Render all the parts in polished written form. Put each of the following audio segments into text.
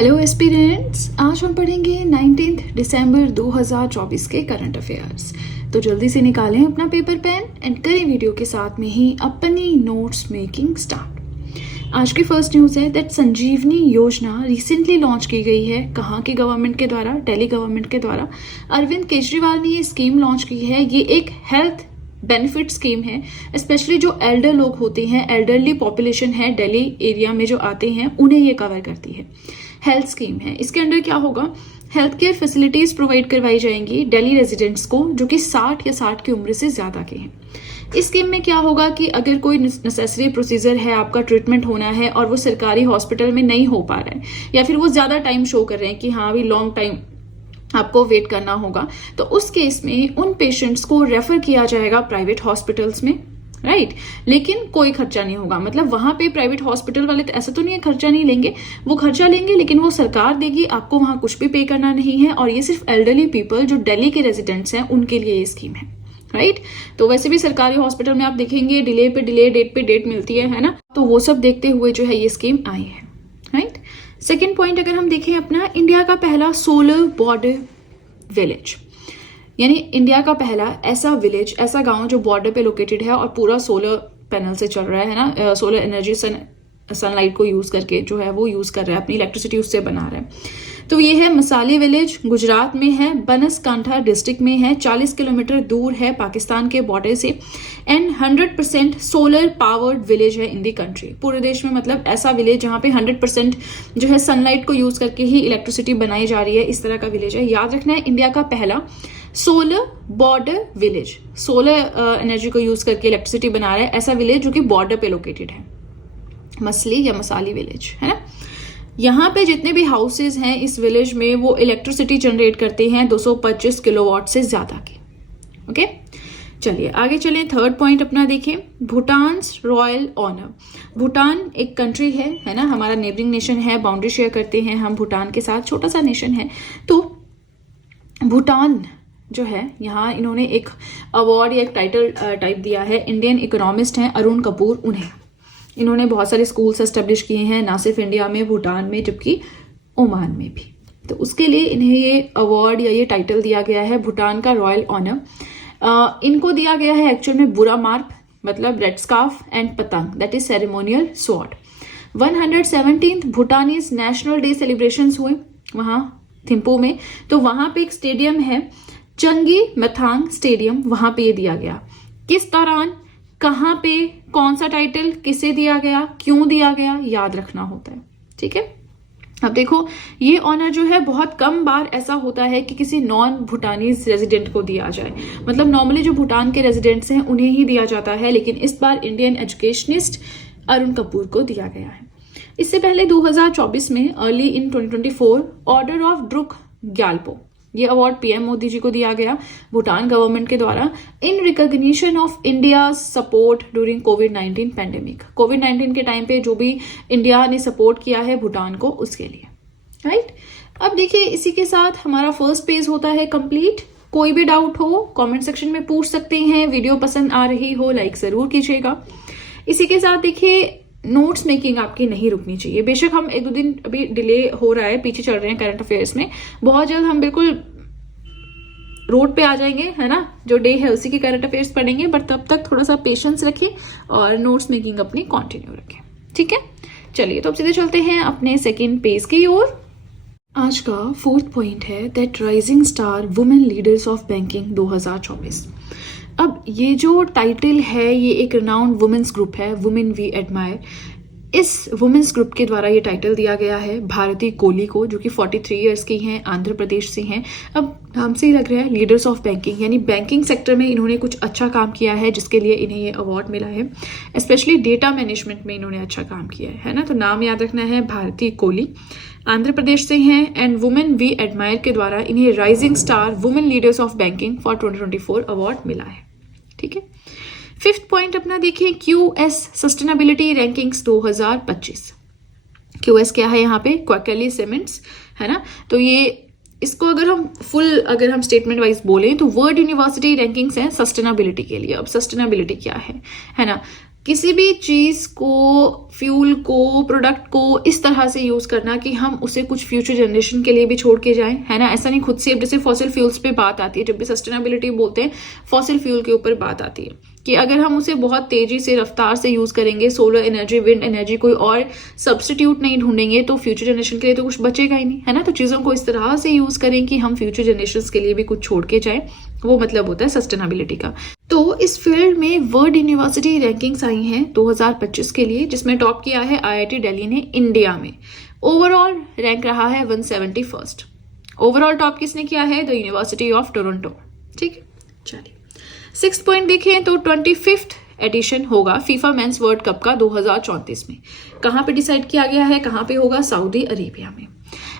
Hello aspirants, आज हम पढ़ेंगे 19 दिसंबर 2024 के करंट अफेयर्स। तो जल्दी से निकालें अपना पेपर पेन एंड करें वीडियो के साथ में ही अपनी नोट्स मेकिंग स्टार्ट। आज की फर्स्ट न्यूज़ है दैट संजीवनी योजना रिसेंटली लॉन्च की गई है। कहाँ की गवर्नमेंट के द्वारा? दिल्ली गवर्नमेंट के द्वारा। अरविंद केजरीवाल ने ये स्कीम लॉन्च की है। ये एक हेल्थ बेनिफिट स्कीम है, स्पेशली जो एल्डर लोग होते हैं, एल्डरली पॉपुलेशन है दिल्ली एरिया में जो आते हैं, उन्हें ये कवर करती है। हेल्थ स्कीम है। इसके अंडर क्या होगा? हेल्थ केयर फैसिलिटीज प्रोवाइड करवाई जाएंगी दिल्ली रेजिडेंट्स को जो कि 60 या 60 की उम्र से ज्यादा के हैं। इस स्कीम में क्या होगा कि अगर कोई नेसेसरी प्रोसीजर है, आपका ट्रीटमेंट होना है और वो सरकारी हॉस्पिटल में नहीं हो पा रहा है या फिर वो ज्यादा टाइम शो कर रहे हैं कि हाँ अभी लॉन्ग टाइम आपको वेट करना होगा, तो उस केस में उन पेशेंट्स को रेफर किया जाएगा प्राइवेट हॉस्पिटल्स में, राइट। लेकिन कोई खर्चा नहीं होगा। मतलब वहां पे प्राइवेट हॉस्पिटल वाले तो ऐसा तो नहीं है खर्चा नहीं लेंगे, वो खर्चा लेंगे लेकिन वो सरकार देगी, आपको वहां कुछ भी पे करना नहीं है। और ये सिर्फ एल्डरली पीपल जो दिल्ली के रेजिडेंट्स हैं उनके लिए ये स्कीम है, राइट। तो वैसे भी सरकारी हॉस्पिटल में आप देखेंगे डिले पे डेट मिलती है ना। तो वो सब देखते हुए जो है ये स्कीम आई है, राइट। सेकेंड पॉइंट अगर हम देखें अपना, इंडिया का पहला सोलर बॉर्डर विलेज, यानी इंडिया का पहला ऐसा विलेज, ऐसा गांव जो बॉर्डर पे लोकेटेड है और पूरा सोलर पैनल से चल रहा है ना, सोलर एनर्जी सनलाइट को यूज करके जो है वो यूज कर रहा है, अपनी इलेक्ट्रिसिटी उससे बना रहा है। तो ये है मसाली विलेज, गुजरात में है, बनासकांठा डिस्ट्रिक्ट में है, 40 किलोमीटर दूर है पाकिस्तान के बॉर्डर से एंड 100% सोलर पावर्ड विलेज है इन दी कंट्री। पूरे देश में मतलब ऐसा विलेज जहाँ पे 100% जो है सनलाइट को यूज करके ही इलेक्ट्रिसिटी बनाई जा रही है, इस तरह का विलेज है। याद रखना है, इंडिया का पहला solar border village, solar energy को यूज करके इलेक्ट्रिसिटी बना रहा है ऐसा विलेज जो कि बॉर्डर पे लोकेटेड है, मसली या मसाली विलेज है ना। यहाँ पे जितने भी हाउसेज हैं इस विलेज में वो इलेक्ट्रिसिटी जनरेट करते हैं 225 किलोवाट से ज्यादा की। ओके, चलिए आगे चलें। थर्ड पॉइंट अपना देखें, भूटान रॉयल ऑनर। भूटान एक कंट्री है ना, हमारा नेबरिंग नेशन है, बाउंड्री शेयर करते हैं हम भूटान के साथ, छोटा सा नेशन है। तो भूटान जो है यहाँ इन्होंने एक अवार्ड या एक टाइटल टाइप दिया है। इंडियन इकोनॉमिस्ट हैं अरुण कपूर, उन्हें इन्होंने बहुत सारे स्कूल्स एस्टेब्लिश किए हैं, ना सिर्फ इंडिया में, भूटान में, जबकि ओमान में भी। तो उसके लिए इन्हें ये अवार्ड या ये टाइटल दिया गया है, भूटान का रॉयल ऑनर। इनको दिया गया है एक्चुअल में बुरा मार्क, मतलब रेड स्कार्फ एंड पतंग, that is ceremonial sword. 117th भूटानीज national day celebrations हुए वहां थिम्पू में। तो वहां पे एक स्टेडियम है, चंगी मेथांग स्टेडियम, वहां पे ये दिया गया। किस दौरान, कहां पे, कौन सा टाइटल किसे दिया गया, क्यों दिया गया, याद रखना होता है, ठीक है। अब देखो, ये ऑनर जो है बहुत कम बार ऐसा होता है कि किसी नॉन भूटानीज रेजिडेंट को दिया जाए। मतलब नॉर्मली जो भूटान के रेजिडेंट्स हैं उन्हें ही दिया जाता है, लेकिन इस बार इंडियन एजुकेशनिस्ट अरुण कपूर को दिया गया है। इससे पहले 2024 में early in 2024 order of Druk Gyalpo, ये अवार्ड पीएम मोदी जी को दिया गया भूटान गवर्नमेंट के द्वारा in recognition of India support during कोविड-19 पैंडेमिक। कोविड-19 के टाइम पे जो भी इंडिया ने सपोर्ट किया है भूटान को, उसके लिए, राइट। अब देखिए, इसी के साथ हमारा फर्स्ट पेज होता है कंप्लीट। कोई भी डाउट हो कमेंट सेक्शन में पूछ सकते हैं। वीडियो पसंद आ रही हो लाइक जरूर कीजिएगा। इसी के साथ देखिए, नोट्स मेकिंग आपकी नहीं रुकनी चाहिए। बेशक हम एक दो दिन अभी डिले हो रहा है, पीछे चल रहे हैं करंट अफेयर्स में, बहुत जल्द हम बिल्कुल रोड पे आ जाएंगे, है ना। जो डे है उसी की करंट अफेयर्स पढ़ेंगे, बट तब तक थोड़ा सा पेशेंस रखें और नोट्स मेकिंग अपनी कंटिन्यू रखें, ठीक है। चलिए, तो अब सीधे चलते हैं अपने सेकेंड पेज की ओर। आज का फोर्थ पॉइंट है that rising star women leaders of banking 2024। अब ये जो टाइटल है ये एक रिनाउंड वुमेन्स ग्रुप है, वुमेन वी एडमायर। इस वुमेन्स ग्रुप के द्वारा ये टाइटल दिया गया है भारती कोहली को, जो कि 43 इयर्स की हैं, आंध्र प्रदेश से हैं। अब नाम से ही लग रहा है लीडर्स ऑफ बैंकिंग, यानी बैंकिंग सेक्टर में इन्होंने कुछ अच्छा काम किया है जिसके लिए इन्हें ये अवार्ड मिला है। स्पेशली डेटा मैनेजमेंट में इन्होंने अच्छा काम किया है ना। तो नाम याद रखना है, भारती कोहली, आंध्र प्रदेश से हैं एंड वुमेन वी एडमायर के द्वारा इन्हें rising star women leaders of banking for 2024 award मिला है, ठीक है। फिफ्थ पॉइंट अपना देखिए, क्यूएस सस्टेनेबिलिटी रैंकिंग्स 2025। क्यूएस क्या है यहाँ पे? क्वार्टरली सीमेंट्स, है ना। तो ये इसको अगर हम स्टेटमेंट वाइज बोलें तो वर्ल्ड यूनिवर्सिटी रैंकिंग्स हैं सस्टेनेबिलिटी के लिए। अब सस्टेनेबिलिटी क्या है ना। किसी भी चीज को, फ्यूल को, प्रोडक्ट को इस तरह से यूज करना कि हम उसे कुछ फ्यूचर जनरेशन के लिए भी छोड़ के जाएं, है ना। ऐसा नहीं खुद से, जैसे फॉसिल फ्यूल्स पे बात आती है, जब भी सस्टेनेबिलिटी बोलते हैं फॉसिल फ्यूल के ऊपर बात आती है कि अगर हम उसे बहुत तेजी से, रफ्तार से यूज करेंगे, सोलर एनर्जी, विंड एनर्जी, कोई और सब्स्टिट्यूट नहीं ढूंढेंगे तो फ्यूचर जनरेशन के लिए तो कुछ बचेगा ही नहीं, है ना। तो चीजों को इस तरह से यूज करें कि हम फ्यूचर जनरेशन के लिए भी कुछ छोड़ के जाएं, वो मतलब होता है सस्टेनेबिलिटी का। तो इस फील्ड में वर्ल्ड यूनिवर्सिटी रैंकिंग्स आई हैं 2025 के लिए, जिसमें टॉप किया है आईआईटी दिल्ली ने इंडिया में। ओवरऑल रैंक रहा है 171st। ओवरऑल टॉप किसने किया है? The university of Toronto. ठीक है, चलिए 6 पॉइंट देखें तो 25th एडिशन होगा फीफा मेंस वर्ल्ड कप का 2034 में। कहाँ पे डिसाइड किया गया है? कहाँ पे होगा? सऊदी अरेबिया में।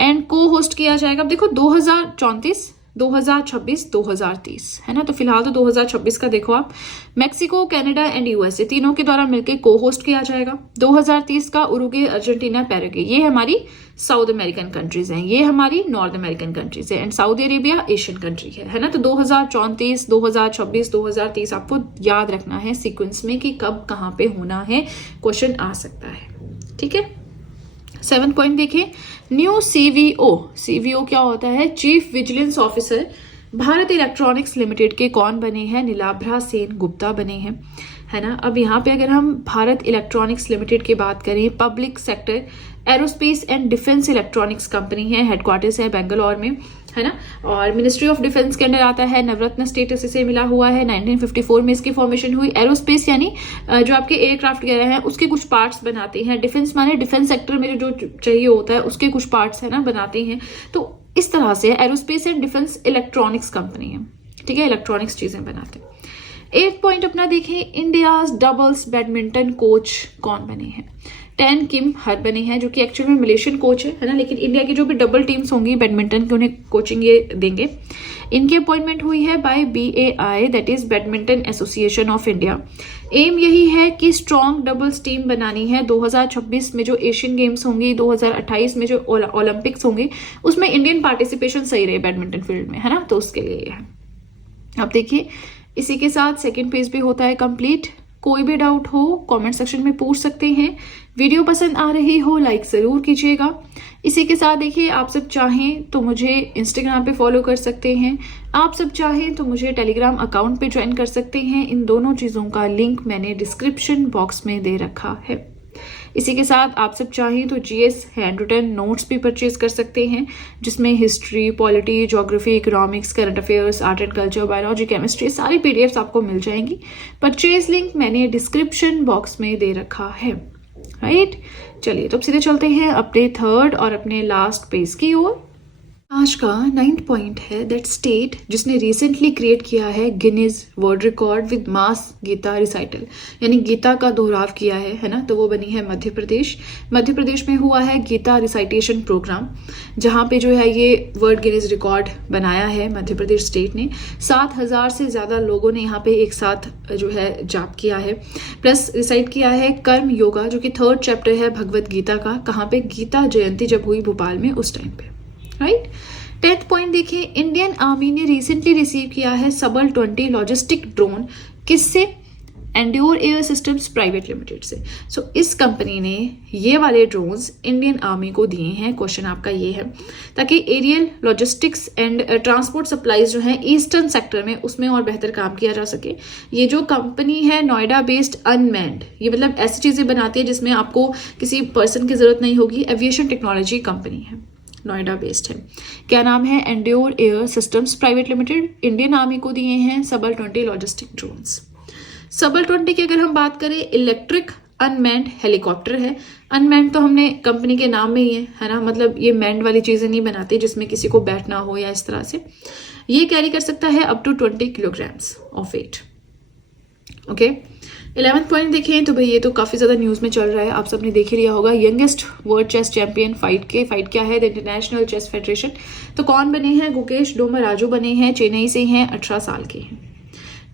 एंड को होस्ट किया जाएगा, अब देखो 2034, 2026, 2030, है ना। तो फिलहाल तो 2026 का देखो आप, मैक्सिको, कनाडा एंड यूएसए तीनों के द्वारा मिलकर को होस्ट किया जाएगा। 2030 का उरुग्वे, अर्जेंटीना, पैराग्वे, ये हमारी साउथ अमेरिकन कंट्रीज हैं, ये हमारी नॉर्थ अमेरिकन कंट्रीज है, and Saudi Arabia Asian country है ना। तो 2034, 2026, 2030 आपको याद रखना है सीक्वेंस में कि कब कहाँ पे होना है, क्वेश्चन आ सकता है। ठीक है, 7 पॉइंट देखें, न्यू सीवीओ क्या होता है? Chief vigilance officer Bharat electronics limited के कौन बने हैं? नीलाभा सेन गुप्ता बने हैं, है ना। अब यहाँ पे अगर हम भारत इलेक्ट्रॉनिक्स लिमिटेड की बात करें, public sector aerospace and defence electronics company है, हेडक्वार्टर्स है बेंगलोर में, है ना। और मिनिस्ट्री ऑफ डिफेंस के अंडर आता है, नवरत्न स्टेटस इसे मिला हुआ है, 1954 में इसकी फॉर्मेशन हुई। एरोस्पेस यानी जो आपके एयरक्राफ्ट वगैरह हैं उसके कुछ पार्ट्स बनाते हैं, डिफेंस माने डिफेंस सेक्टर में जो चाहिए होता है उसके कुछ पार्ट्स है ना बनाते हैं। तो इस तरह से aerospace and defence electronics company है, ठीक है, इलेक्ट्रॉनिक्स चीजें बनाते हैं। 8 पॉइंट अपना देखें, इंडिया डबल्स बैडमिंटन कोच कौन बने हैं? टैन किम हर बने हैं, जो कि एक्चुअल में मलेशियन कोच है ना, लेकिन इंडिया की जो भी डबल टीम्स होंगी बैडमिंटन की उन्हें कोचिंग ये देंगे। इनकी अपॉइंटमेंट हुई है by BAI, that is badminton association of India. Aim यही है कि स्ट्रॉन्ग डबल्स टीम बनानी है। 2026 में जो एशियन गेम्स होंगी, 2028 में जो ओलंपिक्स होंगे, उसमें इंडियन पार्टिसिपेशन सही रहे बैडमिंटन फील्ड में, है ना, तो उसके लिए है। अब देखिए इसी के साथ सेकेंड पेज भी होता है कंप्लीट। कोई भी डाउट हो कमेंट सेक्शन में पूछ सकते हैं। वीडियो पसंद आ रही हो लाइक जरूर कीजिएगा। इसी के साथ देखिए, आप सब चाहें तो मुझे इंस्टाग्राम पे फॉलो कर सकते हैं, आप सब चाहें तो मुझे टेलीग्राम अकाउंट पे ज्वाइन कर सकते हैं। इन दोनों चीज़ों का लिंक मैंने डिस्क्रिप्शन बॉक्स में दे रखा है। इसी के साथ आप सब चाहें तो GS हैंड रिटन नोट्स भी परचेज कर सकते हैं, जिसमें history, polity, geography, economics, current affairs, art and culture, biology, chemistry, सारी PDFs आपको मिल जाएंगी। परचेज लिंक मैंने डिस्क्रिप्शन बॉक्स में दे रखा है, राइट। चलिए तो अब सीधे चलते हैं अपने थर्ड और अपने लास्ट पेज की ओर। आज का 9th पॉइंट है दैट स्टेट जिसने रिसेंटली क्रिएट किया है Guinness world record with mass Gita recital, यानी गीता का दोहराव किया है ना, तो वो बनी है मध्य प्रदेश। मध्य प्रदेश में हुआ है गीता रिसाइटेशन प्रोग्राम, जहाँ पे जो है ये वर्ल्ड गिनीज रिकॉर्ड बनाया है मध्य प्रदेश स्टेट ने। 7000 से ज़्यादा लोगों ने यहाँ पे एक साथ जो है जाप किया है, प्लस रिसाइट किया है कर्म योगा, जो कि 3rd चैप्टर है भगवत गीता का। कहाँ पे? गीता जयंती जब हुई भोपाल में, उस टाइम पे, राइट। 10th पॉइंट देखिए, इंडियन आर्मी ने रिसेंटली रिसीव किया है सबल 20 लॉजिस्टिक ड्रोन। किससे? Endure air systems private limited से। सो इस कंपनी ने ये वाले ड्रोन्स इंडियन आर्मी को दिए हैं। क्वेश्चन आपका ये है ताकि aerial logistics and transport supplies जो है ईस्टर्न सेक्टर में, उसमें और बेहतर काम किया जा सके। ये जो कंपनी है नोएडा बेस्ड अनमैन्ड, ये मतलब ऐसी चीजें बनाती है जिसमें आपको किसी पर्सन की जरूरत नहीं होगी। एविएशन टेक्नोलॉजी कंपनी है, नोएडा बेस्ड है। क्या नाम है? Endure air systems private limited. Indian army को दिए हैं सबल 20 लॉजिस्टिक ड्रोन्स। सबल 20 की अगर हम बात करें, इलेक्ट्रिक अनमैन्ड हेलीकॉप्टर है। अनमैन्ड तो हमने कंपनी के नाम में ही है ना, मतलब ये मैंड वाली चीजें नहीं बनाती जिसमें किसी को बैठना हो या इस तरह से। ये कैरी कर सकता है up to 20 kilograms of weight, okay. 11th point देखें तो भाई ये तो काफी ज्यादा न्यूज में चल रहा है, आप सबने देख ही लिया होगा। Youngest world chess champion fight क्या है? The international chess federation. तो कौन बने हैं? गुकेश डोमराजू बने हैं, चेन्नई से हैं, 18 साल के हैं।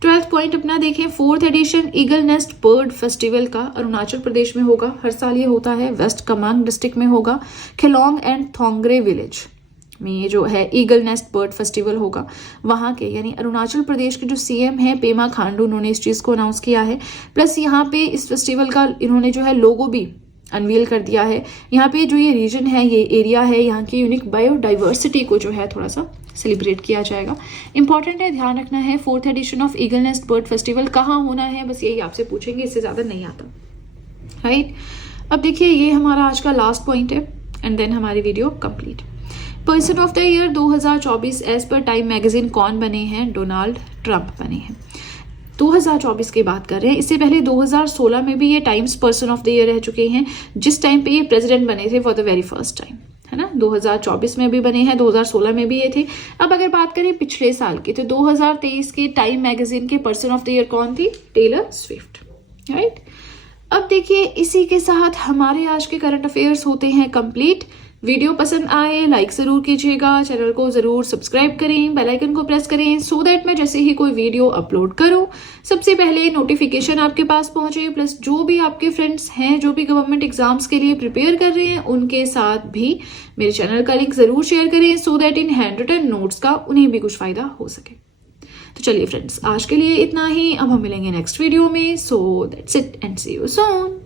12th पॉइंट अपना देखें, 4th edition eagle nest bird festival का अरुणाचल प्रदेश में होगा। हर साल ये होता है, वेस्ट कामेंग डिस्ट्रिक्ट में होगा, खिलोंग एंड थोंगरे विलेज, में जो है ईगल नेस्ट बर्ड फेस्टिवल होगा, वहाँ के यानी अरुणाचल प्रदेश के जो सीएम हैं पेमा खांडू, उन्होंने इस चीज़ को अनाउंस किया है। प्लस यहाँ पे इस फेस्टिवल का इन्होंने जो है लोगो भी अनवील कर दिया है। यहाँ पे जो ये रीजन है, ये एरिया है, यहाँ की यूनिक बायोडाइवर्सिटी को जो है थोड़ा सा सेलिब्रेट किया जाएगा। इंपॉर्टेंट है, ध्यान रखना है। 4th edition of eagle nest bird festival कहाँ होना है, बस यही आपसे पूछेंगे, इससे ज़्यादा नहीं आता, राइट। अब देखिए ये हमारा आज का लास्ट पॉइंट है एंड देन हमारी video complete. Person of the year 2024 as per Time magazine कौन बने हैं? डोनाल्ड ट्रंप बने हैं। 2024 की बात कर रहे हैं, इससे पहले 2016 में भी ये times person of the year रह चुके हैं, जिस टाइम पे ये प्रेसिडेंट बने थे for the very first time, है ना। 2024 में भी बने हैं, 2016 में भी ये थे। अब अगर बात करें पिछले साल की, तो 2023 के टाइम मैगजीन के पर्सन ऑफ द ईयर कौन थी? Taylor Swift, right. अब देखिए इसी के साथ हमारे आज के करंट अफेयर्स होते हैं कंप्लीट। वीडियो पसंद आए लाइक ज़रूर कीजिएगा, चैनल को ज़रूर सब्सक्राइब करें, बेल आइकन को प्रेस करें सो दैट मैं जैसे ही कोई वीडियो अपलोड करूं सबसे पहले नोटिफिकेशन आपके पास पहुंचे। प्लस जो भी आपके फ्रेंड्स हैं जो भी गवर्नमेंट एग्जाम्स के लिए प्रिपेयर कर रहे हैं, उनके साथ भी मेरे चैनल का लिंक ज़रूर शेयर करें so that in handwritten notes का उन्हें भी कुछ फ़ायदा हो सके। तो चलिए फ्रेंड्स, आज के लिए इतना ही। अब हम मिलेंगे नेक्स्ट वीडियो में। So that's it and see you soon.